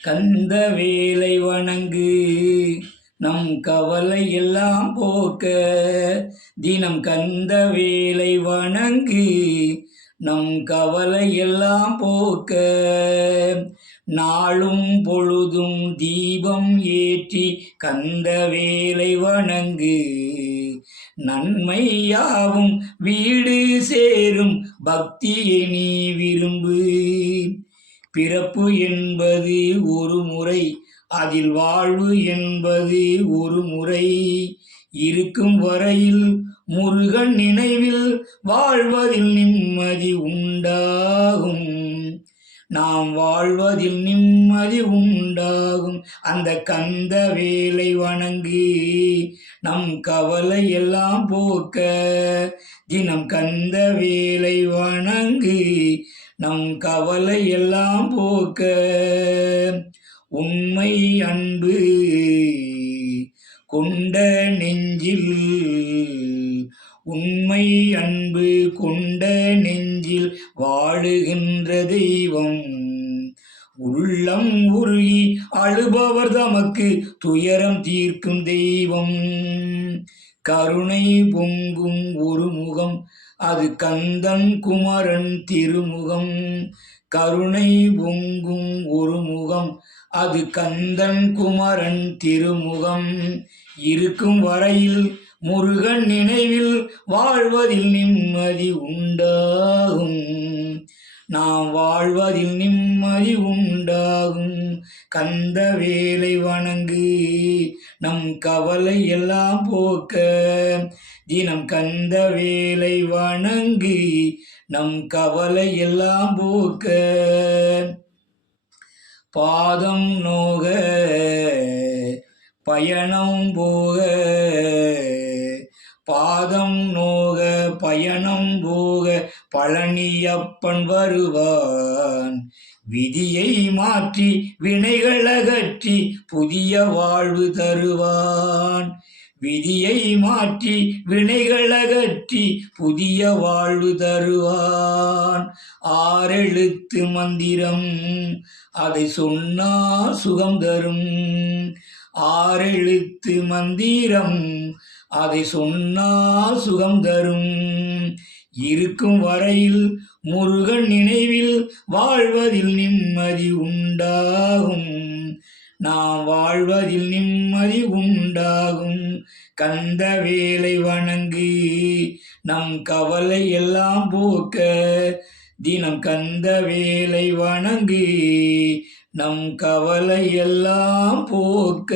கந்த வேலை வணங்கு நம் கவலை எல்லாம் போக்க. தினம் கந்த வேலை வணங்கு நம் கவலை எல்லாம் போக்க. நாளும் பொழுதும் தீபம் ஏற்றி கந்த வேலை வணங்கு. நன்மையாவும் வீடு சேரும் பக்தியை நீ விரும்பு. பிறப்பு என்பது ஒரு முறை, அதில் வாழ்வு என்பது ஒரு முறை. இருக்கும் வரையில் முருகன் நினைவில் வாழ்வதில் நிம்மதி உண்டாகும். நாம் வாழ்வதில் நிம்மதி உண்டாகும். அந்த கந்த வேலை வணங்கு நம் கவலை எல்லாம் போக்க. தினம் கந்த வேலை வணங்கு நம் கவலை எல்லாம் போக்க. உண்மை அன்பு கொண்ட நெஞ்சில், உண்மை அன்பு கொண்ட நெஞ்சில் வாழுகின்ற தெய்வம். உள்ளம் உருகி அழுபவர் தமக்கு துயரம் தீர்க்கும் தெய்வம். கருணை பொங்கும் ஒரு முகம், அது கந்தன் குமரன் திருமுகம். கருணை பொங்கும் ஒரு முகம், அது கந்தன் குமரன் திருமுகம். இருக்கும் வரையில் முருகன் நினைவில் வாழ்வதில் நிம்மதி உண்டாகும். நாம் வாழ்வதில் நிம்மதி உண்டாகும். கந்த வேலை வணங்கு நம் கவலை எல்லாம் போக்க. தினம் கந்த வேலை வணங்கு நம் கவலை எல்லாம் போக்க. பாதம் நோக பயணம் போக, பாதம் நோக பயணம் போக பழனியப்பன் வருவான். விதியை மாற்றி வினைகள் அகற்றி புதிய வாழ்வு தருவான். விதியை மாற்றி வினைகள் அகற்றி புதிய வாழ்வு தருவான். 6 எழுத்து மந்திரம், அதை சொன்னால் சுகம் தரும். 6 எழுத்து மந்திரம், அதை சொன்னால் சுகம் தரும். இருக்கும் வரையில் முருகன் நினைவில் வாழ்வதில் நிம்மதி உண்டாகும். நாம் வாழ்வதில் நிம்மதி உண்டாகும். கந்த வேலை வணங்கு நம் கவலை எல்லாம் போக்க. தினம் கந்த வேலை வணங்கு நம் கவலை எல்லாம் போக்க.